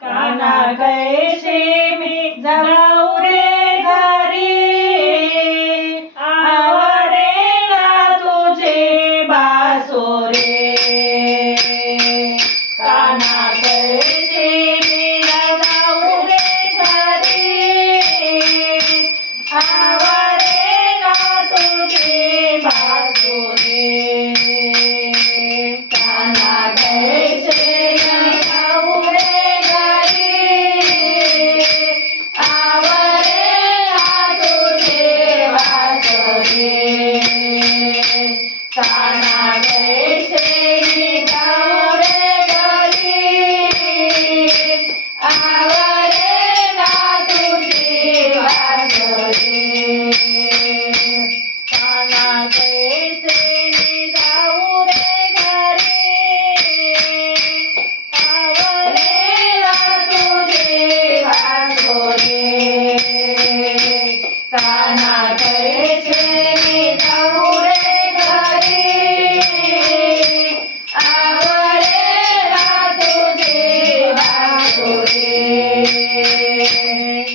काना कैसे मी जाऊ रे घरी, आवडेना तुझे बासुरे. काना कैसे मी जाऊ रे घरी, आवडेना तुझे बासुरे. काना कैसे काना कैसे मी जाऊ रे घरी, आवडेना तुझे बासुरे. काना कैसे मी जाऊ रे घरी, आवडेना तुझे बासुरे. काना कैसे मी जाऊ रे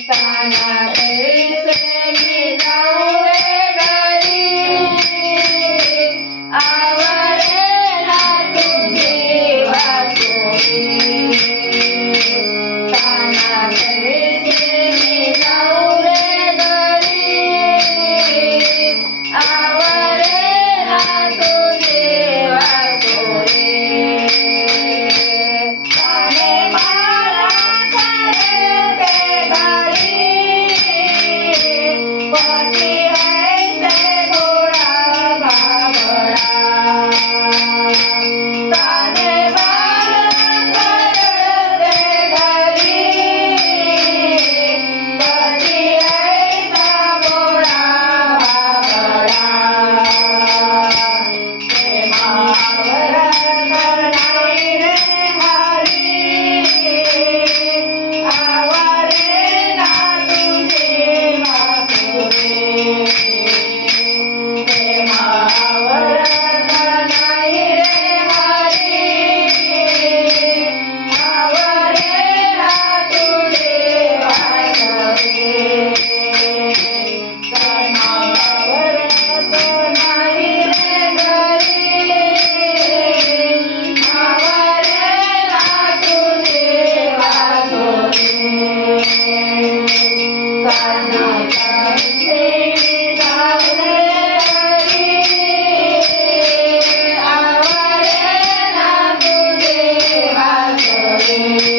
काना कैसे मी जाऊ रे घरी, आवडेना तुझे बासुरे. काना कैसे मी जाऊ रे घरी, आवडेना तुझे बासुरे. काने मला करते पति ऐसे घोड़ा बाबड़ा. काने वाला करते घरी, पति ऐसा घोड़ा बाबड़ा. प्रेमावरत नाही रे हरी, आवडेना तुझे बासुरे. प्रेमावरत नाही रे हरी, आवडेना तुझे बासुरे. प्रेमावरत नाही रे घरी, आवडेना तुझे बासुरे. काना कैसे मी जाऊ रे घरी, आवडेना तुझे बासुरे.